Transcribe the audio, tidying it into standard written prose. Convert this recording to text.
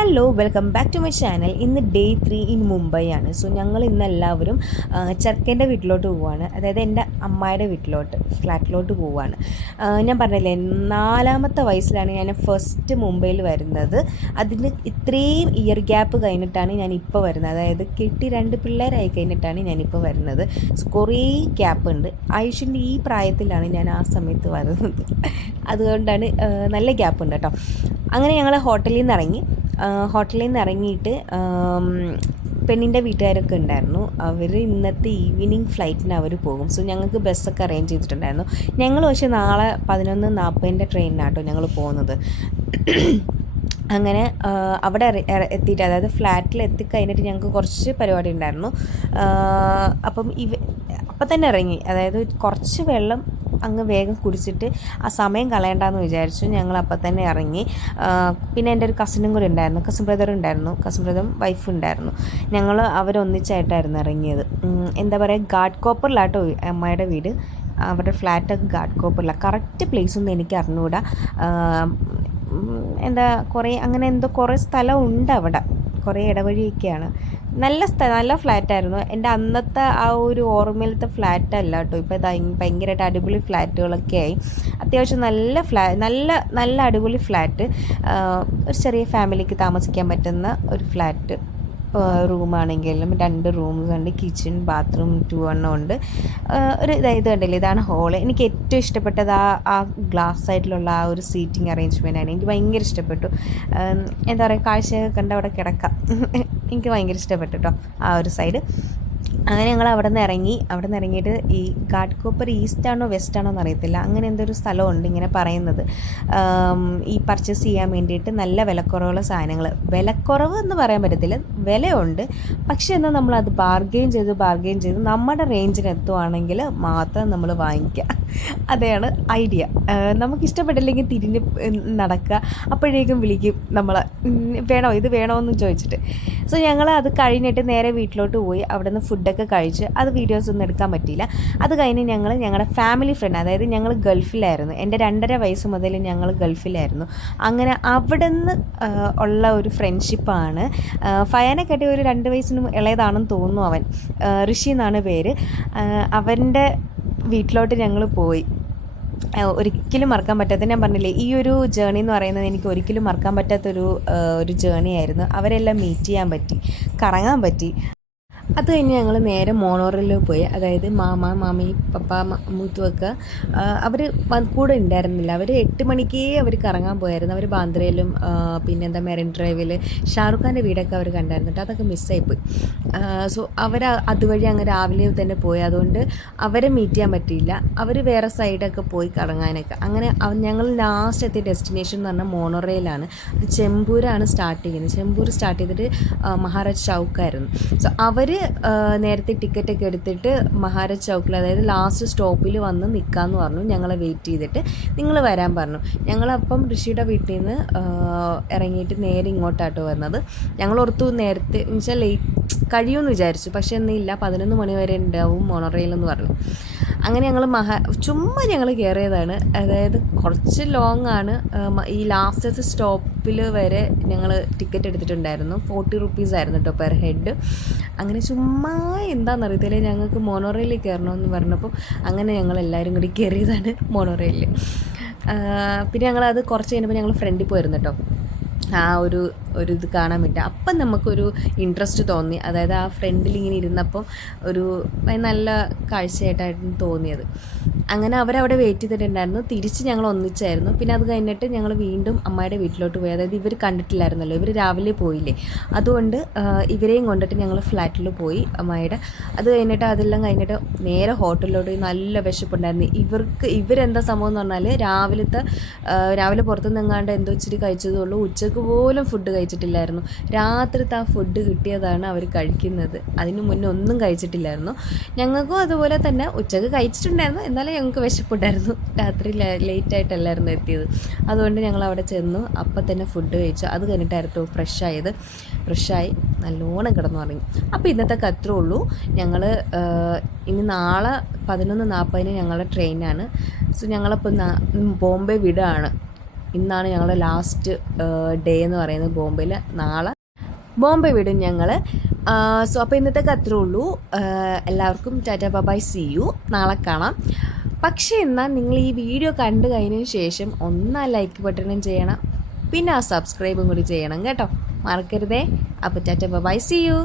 Hello welcome back to my channel. ഇന്ന് day 3 in Mumbai ആണ്. So ഞങ്ങൾ ഇന്ന് എല്ലാവരും ചെറുക്കൻ്റെ വീട്ടിലോട്ട് പോവുകയാണ്, അതായത് എൻ്റെ അമ്മായിയുടെ വീട്ടിലോട്ട് ഫ്ലാറ്റിലോട്ട് പോവുകയാണ്. ഞാൻ പറഞ്ഞില്ലേ, 4ാമത്തെ വയസ്സിലാണ് ഞാൻ ഫസ്റ്റ് മുംബൈയിൽ വരുന്നത്. അതിന് ഇത്രയും ഇയർ ഗ്യാപ്പ് കഴിഞ്ഞിട്ടാണ് ഞാനിപ്പോൾ വരുന്നത്, അതായത് കെട്ടി 2 പിള്ളേരായി കഴിഞ്ഞിട്ടാണ് ഞാനിപ്പോൾ വരുന്നത്. സോ കുറേ ഗ്യാപ്പ് ഉണ്ട്. ആയുഷിൻ്റെ ഈ പ്രായത്തിലാണ് ഞാൻ ആ സമയത്ത് വരുന്നത്, അതുകൊണ്ടാണ് നല്ല ഗ്യാപ്പ് ഉണ്ട് കേട്ടോ. അങ്ങനെ ഞങ്ങൾ ഹോട്ടലിൽ നിന്ന് ഇറങ്ങിയിട്ട് പെണ്ണിൻ്റെ വീട്ടുകാരൊക്കെ ഉണ്ടായിരുന്നു. അവർ ഇന്നത്തെ ഈവനിങ് ഫ്ലൈറ്റിന് അവർ പോകും. സോ ഞങ്ങൾക്ക് ബസ്സൊക്കെ അറേഞ്ച് ചെയ്തിട്ടുണ്ടായിരുന്നു. ഞങ്ങൾ പക്ഷേ നാളെ 11:40 ട്രെയിനിനാട്ടോ ഞങ്ങൾ പോകുന്നത്. അങ്ങനെ അവിടെ എത്തിയിട്ട്, അതായത് ഫ്ലാറ്റിൽ എത്തിക്കഴിഞ്ഞിട്ട് ഞങ്ങൾക്ക് കുറച്ച് പരിപാടി ഉണ്ടായിരുന്നു. അപ്പം തന്നെ ഇറങ്ങി, അതായത് കുറച്ച് വെള്ളം അങ്ങ് വേഗം കുടിച്ചിട്ട് ആ സമയം കളയണ്ടെന്ന് വിചാരിച്ചു. ഞങ്ങൾ അപ്പം തന്നെ ഇറങ്ങി. പിന്നെ എൻ്റെ ഒരു കസിനും കൂടി ഉണ്ടായിരുന്നു, കസിൻ ബ്രദറും വൈഫും ഉണ്ടായിരുന്നു. ഞങ്ങൾ അവരൊന്നിച്ചായിട്ടായിരുന്നു ഇറങ്ങിയത്. എന്താ പറയുക, ഗാഡ് കോപ്പറിലാട്ടോ അമ്മയുടെ വീട്. അവരുടെ ഫ്ലാറ്റൊക്കെ ഗാഡ് കോപ്പറിലാണ്. കറക്റ്റ് പ്ലേസൊന്നും എനിക്ക് അറിഞ്ഞുകൂടാ. എന്താ കുറേ സ്ഥലമുണ്ട് അവിടെ, കുറേ ഇടവഴിയൊക്കെയാണ്. നല്ല ഫ്ലാറ്റായിരുന്നു. എൻ്റെ അന്നത്തെ ആ ഒരു ഓർമ്മയിലത്തെ ഫ്ലാറ്റല്ല കേട്ടോ. ഇപ്പോൾ ഭയങ്കരമായിട്ട് അടിപൊളി ഫ്ലാറ്റുകളൊക്കെ ആയി. അത്യാവശ്യം നല്ല അടിപൊളി ഫ്ലാറ്റ്, ഒരു ചെറിയ ഫാമിലിക്ക് താമസിക്കാൻ പറ്റുന്ന ഒരു ഫ്ലാറ്റ്. റൂമാണെങ്കിലും 2 റൂംസ് ഉണ്ട്, കിച്ചൺ ബാത്റൂം 2 ഉണ്ട്. ഇത് കണ്ടില്ലേ, ഇതാണ് ഹോള്. എനിക്ക് ഏറ്റവും ഇഷ്ടപ്പെട്ടത് ആ ഗ്ലാസ് സൈഡിലുള്ള ആ ഒരു സീറ്റിംഗ് അറേഞ്ച്മെൻറ്റാണ്. എനിക്ക് ഭയങ്കര ഇഷ്ടപ്പെട്ടു. എന്താ പറയുക, കാഴ്ചയൊക്കെ കണ്ട് അവിടെ കിടക്കാം. എനിക്ക് ഭയങ്കര ഇഷ്ടപ്പെട്ടു കേട്ടോ ആ ഒരു സൈഡ്. അങ്ങനെ ഞങ്ങൾ അവിടെ നിന്ന് ഇറങ്ങിയിട്ട് ഈ ഗാഡ് കോപ്പർ ഈസ്റ്റാണോ വെസ്റ്റാണോ എന്നറിയത്തില്ല, അങ്ങനെ എന്തൊരു സ്ഥലമുണ്ട് ഇങ്ങനെ പറയുന്നത്, ഈ പർച്ചേസ് ചെയ്യാൻ വേണ്ടിയിട്ട് നല്ല വിലക്കുറവുള്ള സാധനങ്ങൾ. വിലക്കുറവ് എന്ന് പറയാൻ പറ്റത്തില്ല, വിലയുണ്ട്. പക്ഷേ എന്നാൽ നമ്മളത് ബാർഗെയിൻ ചെയ്ത് നമ്മുടെ റേഞ്ചിന് എത്തുവാണെങ്കിൽ മാത്രം നമ്മൾ വാങ്ങിക്കുക. അതാണ് ഐഡിയ. നമുക്കിഷ്ടപ്പെട്ടില്ലെങ്കിൽ തിരിഞ്ഞ് നടക്കുക. അപ്പോഴേക്കും വിളിക്കും നമ്മളെ, ഇത് വേണോ എന്ന് ചോദിച്ചിട്ട്. സോ ഞങ്ങൾ അത് കഴിഞ്ഞിട്ട് നേരെ വീട്ടിലോട്ട് പോയി. അവിടെ നിന്ന് ഫുഡൊക്കെ കഴിച്ച്, അത് വീഡിയോസൊന്നും എടുക്കാൻ പറ്റിയില്ല. അത് കഴിഞ്ഞ് ഞങ്ങളുടെ ഫാമിലി ഫ്രണ്ട്, അതായത് ഞങ്ങൾ ഗൾഫിലായിരുന്നു. എൻ്റെ 2.5 വയസ്സ് മുതൽ ഞങ്ങൾ ഗൾഫിലായിരുന്നു. അങ്ങനെ അവിടെ നിന്ന് ഉള്ള ഒരു ഫ്രണ്ട്ഷിപ്പാണ്. ഫയാനെക്കാട്ടി ഒരു 2 വയസ്സിനും ഇളയതാണെന്ന് തോന്നുന്നു അവൻ. ഋഷി എന്നാണ് പേര്. അവൻ്റെ വീട്ടിലോട്ട് ഞങ്ങൾ പോയി. ഒരിക്കലും മറക്കാൻ പറ്റാത്ത, ഞാൻ പറഞ്ഞില്ലേ, ഈ ഒരു ജേണി എന്ന് പറയുന്നത് എനിക്ക് ഒരിക്കലും മറക്കാൻ പറ്റാത്തൊരു ജേണി ആയിരുന്നു. അവരെല്ലാം മീറ്റ് ചെയ്യാൻ പറ്റി, കറങ്ങാൻ പറ്റി. അത് കഴിഞ്ഞ് ഞങ്ങൾ നേരെ മോണോറയിൽ പോയി. അതായത് മാമി പപ്പ മൂത്തുവൊക്കെ അവർ കൂടെ ഉണ്ടായിരുന്നില്ല. അവർ 8 മണിക്കേ അവർ കറങ്ങാൻ പോയായിരുന്നു. അവർ ബാന്ദ്രയിലും പിന്നെന്താ മെറിൻ ഡ്രൈവിൽ ഷാറുഖ് ഖാൻ്റെ വീടൊക്കെ അവർ കണ്ടായിരുന്നിട്ട് അതൊക്കെ മിസ്സായിപ്പോയി. സോ അവർ അതുവഴി അങ്ങ് രാവിലെ തന്നെ പോയി. അതുകൊണ്ട് അവരെ മീറ്റ് ചെയ്യാൻ പറ്റിയില്ല. അവർ വേറെ സൈഡൊക്കെ പോയി കറങ്ങാനൊക്കെ. അങ്ങനെ ഞങ്ങൾ ലാസ്റ്റ് എത്തിയ ഡെസ്റ്റിനേഷൻ എന്ന് പറഞ്ഞാൽ മോണോറയിലാണ്. അത് ചെമ്പൂരാണ് സ്റ്റാർട്ട് ചെയ്യുന്നത്. ചെമ്പൂർ സ്റ്റാർട്ട് ചെയ്തിട്ട് മഹാരാജ് ചൗക്കായിരുന്നു. സോ അവർ നേരത്തെ ടിക്കറ്റൊക്കെ എടുത്തിട്ട് മഹാരാജ് ചൗക്കിൽ, അതായത് ലാസ്റ്റ് സ്റ്റോപ്പിൽ വന്ന് നിൽക്കാമെന്ന് പറഞ്ഞു. ഞങ്ങളെ വെയിറ്റ് ചെയ്തിട്ട് നിങ്ങൾ വരാൻ പറഞ്ഞു. ഞങ്ങളപ്പം ഋഷിയുടെ വീട്ടിൽ നിന്ന് ഇറങ്ങിയിട്ട് നേരെ ഇങ്ങോട്ടാട്ടോ വന്നത്. ഞങ്ങൾ ഓർത്തു നേരത്തെ എന്നുവെച്ചാൽ കഴിയുമെന്ന് വിചാരിച്ചു. പക്ഷേ എന്നില്ല, 11 മണി വരെ ഉണ്ടാവും മോണോറെയിലെന്ന് പറഞ്ഞു. അങ്ങനെ ഞങ്ങൾ ചുമ്മാ ഞങ്ങൾ കയറിയതാണ്. അതായത് കുറച്ച് ലോങ് ആണ്. ഈ ലാസ്റ്റത്തെ സ്റ്റോപ്പിൽ വരെ ഞങ്ങൾ ടിക്കറ്റ് എടുത്തിട്ടുണ്ടായിരുന്നു. 40 rupees ആയിരുന്നു കേട്ടോ പെർ ഹെഡ്. അങ്ങനെ ചുമ്മാ എന്താണെന്നറിയത്തില്ല, ഞങ്ങൾക്ക് മോണോറെയിലിൽ കയറണമെന്ന് പറഞ്ഞപ്പോൾ അങ്ങനെ ഞങ്ങൾ എല്ലാവരും കൂടി കയറിയതാണ് മോണോറെയിലിൽ. പിന്നെ ഞങ്ങളത് കുറച്ച് കഴിഞ്ഞപ്പോൾ ഞങ്ങൾ ഫ്രണ്ടിൽ പോയിരുന്നു കേട്ടോ, ആ ഒരു ഇത് കാണാൻ വേണ്ടി. അപ്പം നമുക്കൊരു ഇൻട്രസ്റ്റ് തോന്നി. അതായത് ആ ഫ്രണ്ടിൽ ഇങ്ങനെ ഇരുന്നപ്പം ഒരു നല്ല കാഴ്ചയായിട്ടായിരുന്നു തോന്നിയത്. അങ്ങനെ അവരവിടെ വെയിറ്റ് ചെയ്തിട്ടുണ്ടായിരുന്നു. തിരിച്ച് ഞങ്ങൾ ഒന്നിച്ചായിരുന്നു. പിന്നെ അത് കഴിഞ്ഞിട്ട് ഞങ്ങൾ വീണ്ടും അമ്മയുടെ വീട്ടിലോട്ട് പോയി. അതായത് ഇവർ കണ്ടിട്ടില്ലായിരുന്നല്ലോ, ഇവർ രാവിലെ പോയില്ലേ, അതുകൊണ്ട് ഇവരെയും കൊണ്ടിട്ട് ഞങ്ങൾ ഫ്ലാറ്റിൽ പോയി അമ്മയുടെ. അത് കഴിഞ്ഞിട്ട് അതെല്ലാം കഴിഞ്ഞിട്ട് നേരെ ഹോട്ടലിലോട്ട്. നല്ല വിശപ്പുണ്ടായിരുന്നു ഇവരെന്താ സംഭവം എന്ന് പറഞ്ഞാൽ, രാവിലെ പുറത്തുനിന്ന് എങ്ങാണ്ട് എന്തോ ഇച്ചിരി കഴിച്ചതുള്ളൂ. ഉച്ചക്ക് പോലും ഫുഡ് കഴിച്ചിട്ടില്ലായിരുന്നു. രാത്രിത്തെ ആ ഫുഡ് കിട്ടിയതാണ് അവർ കഴിക്കുന്നത്. അതിന് മുന്നേ ഒന്നും കഴിച്ചിട്ടില്ലായിരുന്നു. ഞങ്ങൾക്കും അതുപോലെ തന്നെ ഉച്ചക്ക് കഴിച്ചിട്ടുണ്ടായിരുന്നു, എന്നാലും ഞങ്ങൾക്ക് വിശപ്പുണ്ടായിരുന്നു. രാത്രി ലേറ്റായിട്ടല്ലായിരുന്നു എത്തിയത്. അതുകൊണ്ട് ഞങ്ങൾ അവിടെ ചെന്നു, അപ്പം തന്നെ ഫുഡ് കഴിച്ചു. അത് കഴിഞ്ഞിട്ടായിരുന്നു ഫ്രഷായി നല്ലോണം കിടന്നുറങ്ങി. അപ്പോൾ ഇന്നത്തെ അത്രേ ഉള്ളൂ. ഞങ്ങൾ ഇനി നാളെ 11:40 ഞങ്ങളുടെ ട്രെയിനാണ്. സോ ഞങ്ങളിപ്പോൾ ബോംബെ വിടുകയാണ്. ഇന്നാണ് ഞങ്ങളുടെ ലാസ്റ്റ് ഡേ എന്ന് പറയുന്നത് ബോംബെയിൽ. നാളെ ബോംബെ വിടും ഞങ്ങൾ. സോ അപ്പോൾ ഇന്നത്തേക്ക് അത്രേ ഉള്ളൂ. എല്ലാവർക്കും ടാറ്റ ബൈ സീ യു. നാളെ കാണാം. പക്ഷേ എന്നാൽ നിങ്ങൾ ഈ വീഡിയോ കണ്ടു കഴിഞ്ഞതിന് ശേഷം ഒന്ന് ലൈക്ക് ബട്ടണും ചെയ്യണം, പിന്നെ ആ സബ്സ്ക്രൈബും കൂടി ചെയ്യണം കേട്ടോ, മറക്കരുതേ. അപ്പോൾ ടാറ്റ ബൈ സീ യു.